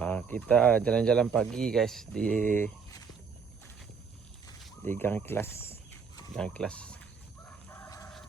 Kita jalan-jalan pagi guys di Gang Ikhlas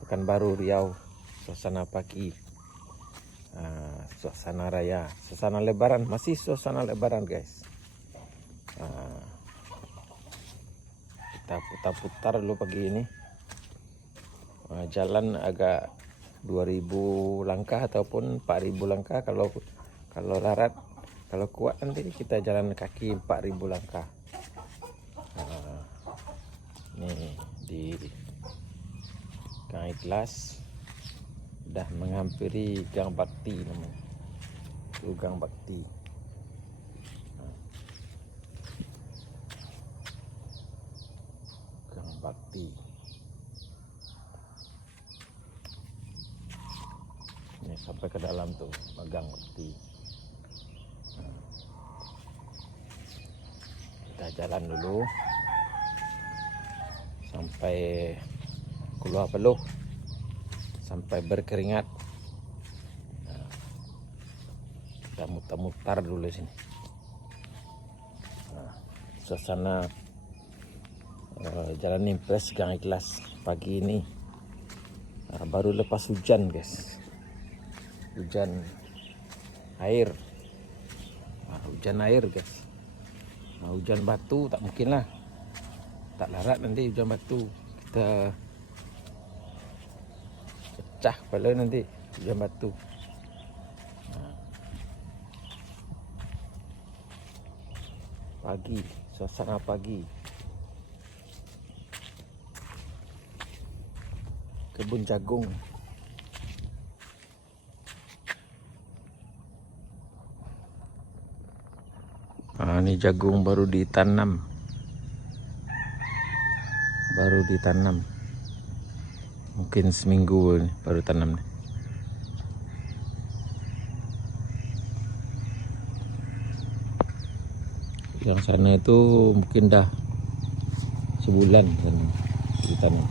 Pekanbaru Riau. Suasana pagi, suasana raya, suasana lebaran, masih suasana lebaran guys. Kita putar-putar dulu pagi ini. Jalan agak 2000 langkah ataupun 4000 langkah kalau larat. Kalau kuat nanti kita jalan kaki 4000 langkah. Nih di Gang Ikhlas, dah menghampiri Gang Bakti namanya. Itu Gang Bakti. Gang Bakti. Ini sampai ke dalam tuh Gang Bakti. Kita jalan dulu sampai Keluar Peluh, sampai berkeringat. Kita mutar-mutar dulu sini. Suasana Jalan Impres Gang Ikhlas pagi ini. Baru lepas hujan guys, hujan air. Hujan air guys. Hujan batu tak mungkin lah, tak larat nanti hujan batu. Kita pecah kepala nanti hujan batu. Pagi, suasana pagi. Kebun jagung. Ini jagung baru ditanam. Mungkin seminggu baru tanam. Yang sana itu mungkin dah sebulan ditanam.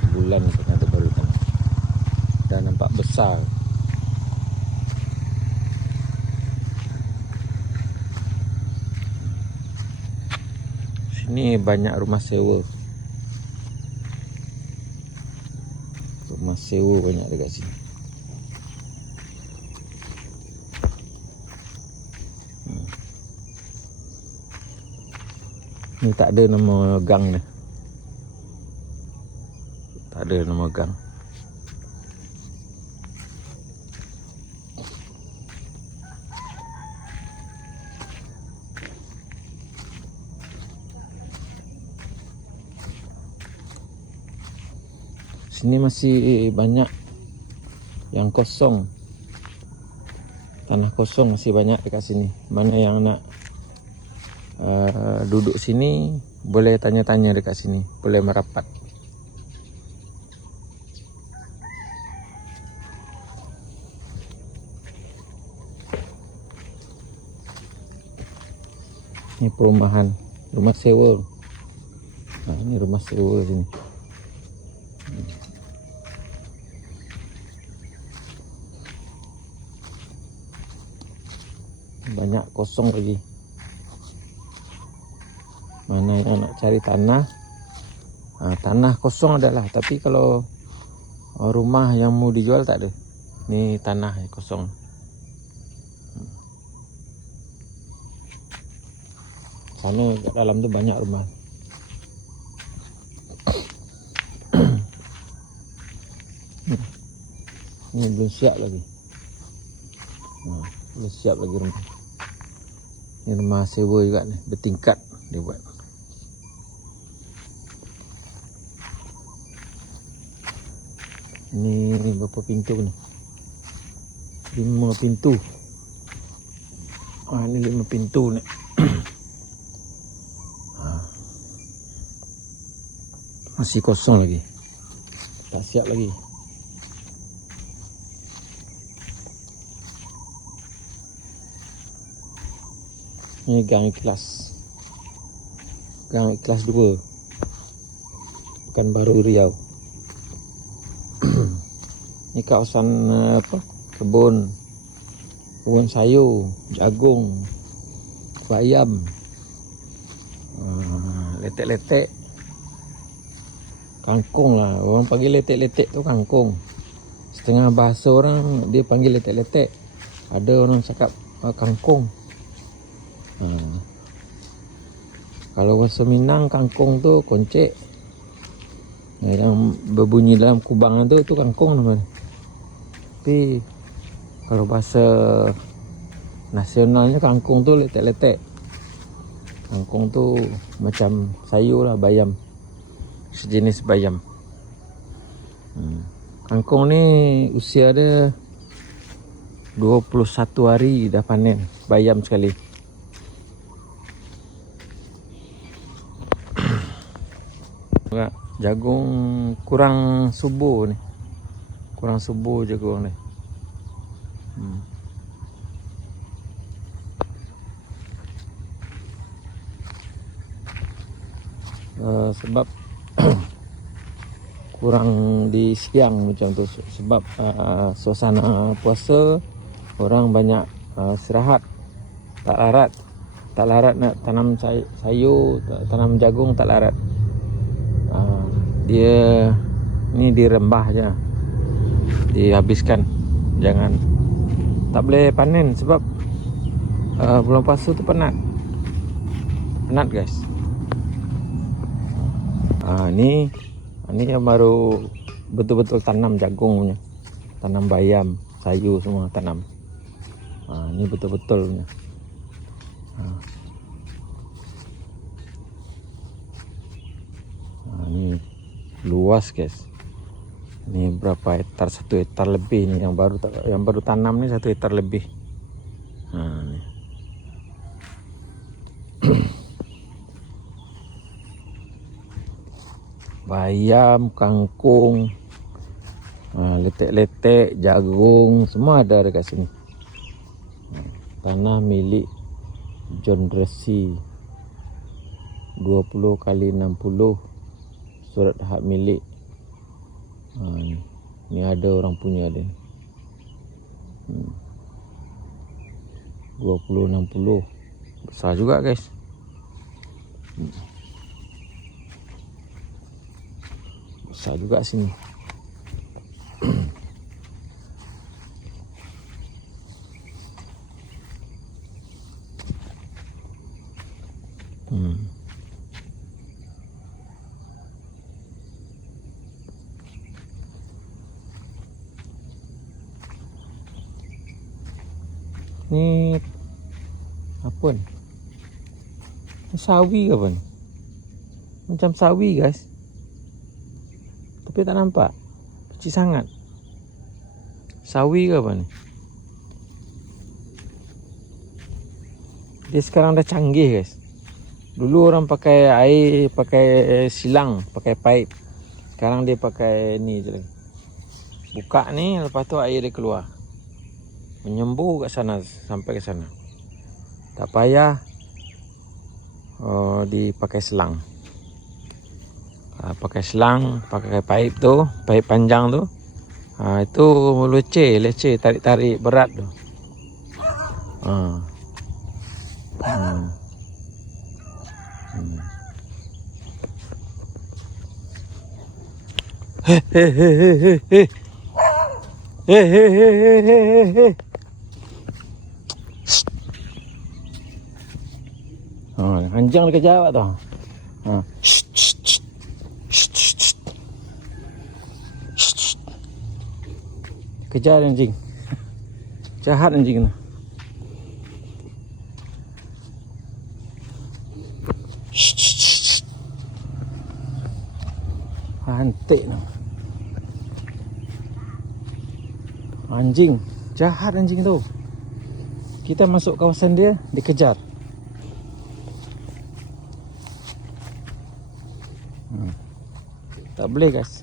Sebulan ternyata baru tanam. Dan nampak besar. Ini banyak rumah sewa. Rumah sewa banyak dekat sini. Ini tak ada nama gang ni. Tak ada nama gang. Sini masih banyak yang kosong. Tanah kosong masih banyak dekat sini. Mana yang nak duduk sini boleh tanya-tanya dekat sini, boleh merapat. Ini perumahan, rumah sewa. Ini rumah sewa sini. Banyak kosong lagi. Mana yang nak cari tanah, tanah kosong adalah. Tapi kalau rumah yang mau dijual tak ada. Ini tanah kosong. Sana kat dalam tu banyak rumah. Ini belum siap lagi. Belum siap lagi rumah. Ini rumah sewa juga nih, bertingkat dia buat. Ini berapa pintu ni? 5 pintu. Ini 5 pintu ni. Masih kosong lagi. Tak siap lagi. Ini Gang Ikhlas. Gang Ikhlas 2. Pekanbaru Riau. Ni kawasan kebun sayur, jagung, bayam, letek-letek, kangkung lah. Orang panggil letek-letek tu kangkung. Setengah bahasa orang dia panggil letek-letek. Ada orang cakap kangkung. Kalau bahasa Minang kangkung tu koncek. Yang berbunyi dalam kubangan tu kangkung namanya. Tapi kalau bahasa nasionalnya kangkung tu letek-letek. Kangkung tu macam sayur lah, bayam. Sejenis bayam. Kangkung ni usia dia 21 hari dah panen. Bayam sekali. Jagung kurang subur ni. Kurang subur jagung ni. Sebab kurang disiang macam tu. Sebab suasana puasa, orang banyak istirahat, tak larat nak tanam sayur, tanam jagung, tak larat. Dia ni dirembah je, dihabiskan. Jangan, tak boleh panen sebab bulan puasa tu penat guys. Ni yang baru betul-betul tanam jagung punya, tanam bayam, sayur semua tanam. Ni betul-betul punya. Ni luas guys. Ni berapa hektar? 1 hektar lebih ni yang baru tanam ni, 1 hektar lebih. Ni. Bayam, kangkung, letek-letek, jagung, semua ada dekat sini. Tanah milik John Dressy 20x60, surat hak milik. Ni ada orang punya dia. 20x60, besar juga guys. Besar juga sini. Ni apa ni? Sawi ke apa ni? Macam sawi guys, tapi tak nampak. Kecil sangat. Sawi ke apa ni? Dia sekarang dah canggih guys. Dulu orang pakai air, pakai silang, pakai pipe. Sekarang dia pakai ni je lagi. Buka ni, lepas tu air dia keluar, menyembuh kat sana, sampai ke sana. Tak payah dipakai selang. Pakai selang, pakai pipe tu, pipe panjang tu. Itu leceh, tarik-tarik berat tu. Anjing dekat jawab tu. Kejar anjing. Jahat anjing tu. Hantik tu. Anjing, jahat anjing tu. Kita masuk kawasan dia, dikejar. Tak boleh guys.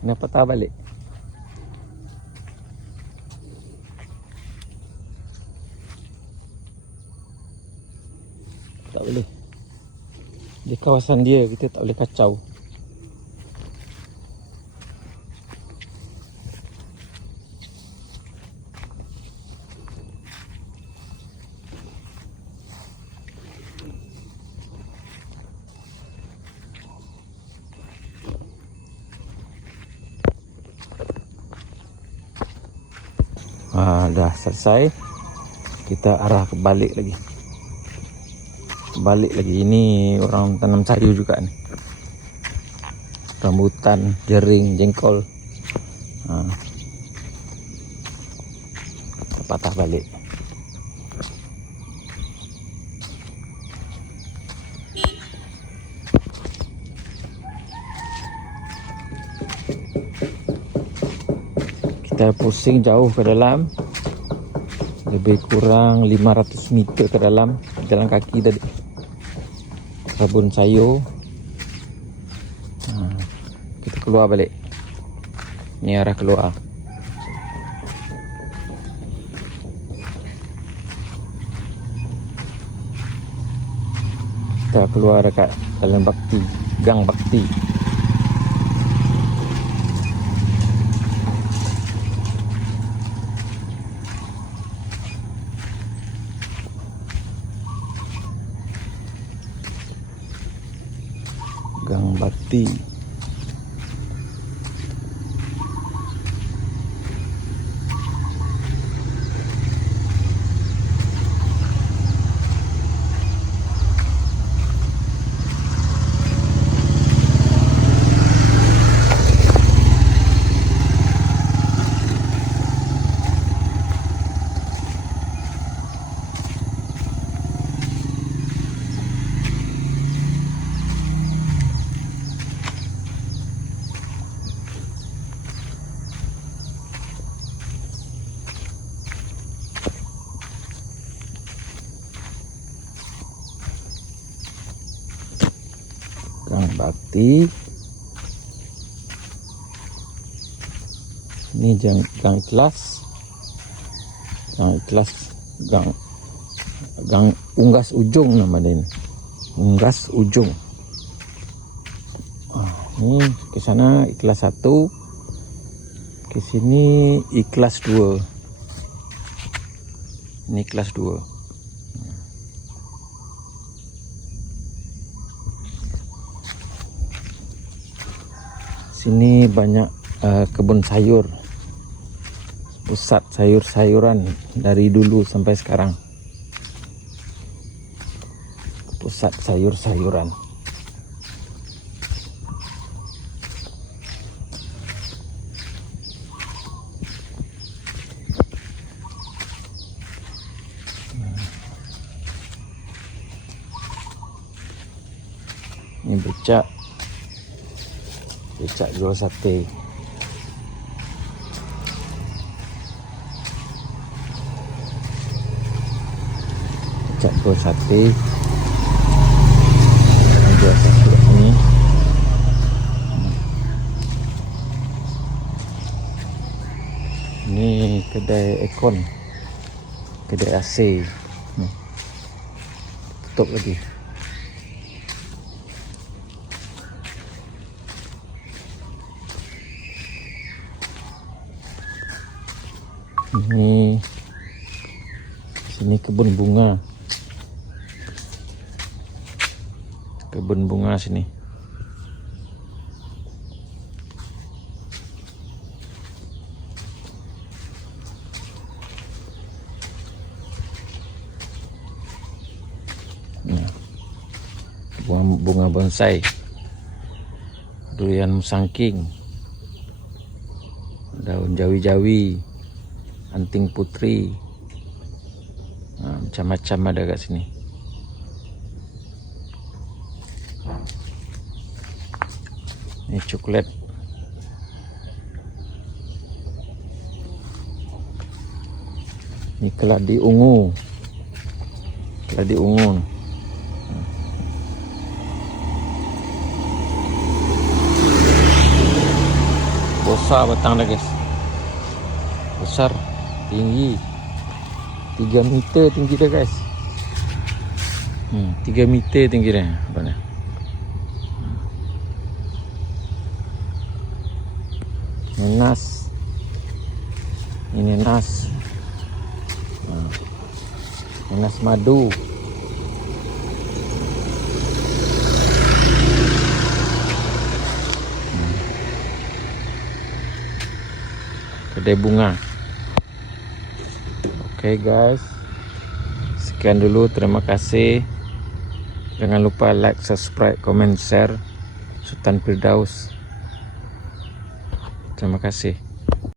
Kena patah balik. Tak boleh. Di kawasan dia kita tak boleh kacau. Dah selesai. Kita arah balik lagi. Ini orang tanam sayur juga nih. Rambutan, jering, jengkol. Kita patah balik. Kita pusing jauh ke dalam, lebih kurang 500 meter ke dalam, jalan kaki tadi. Kebun sayur. Kita keluar balik. Ini arah keluar. Kita keluar dekat Jalan Bakti, Gang Bakti. Gang Bakti. Gang Bakti. Ini gang Ikhlas. Gang Unggas Ujung nama dia ini. Unggas Ujung. Ini ke sana Ikhlas 1. Ke sini Ikhlas 2. Ini Ikhlas 2. Sini banyak kebun sayur, pusat sayur-sayuran dari dulu sampai sekarang. Pusat sayur-sayuran. Ini becak jual sate. Becak jual sate. Jual sate ini. Ini kedai Ekon, kedai AC. Tutup lagi. Ini sini kebun bunga. Kebun bunga sini. Nah, bunga bonsai. Durian musangking. Daun jawi-jawi. Anting putri. Macam-macam ada kat sini. Ini coklat. Ini keladi ungu. Keladi ungu. Besar batang dah guys. Besar. Tinggi 3 meter tinggi dah guys. 3 meter tinggi dah. Nas. Ini nas. Nas madu. Kedai bunga. Oke guys, sekian dulu, terima kasih. Jangan lupa like, subscribe, comment, share. Sultan Firdaus. Terima kasih.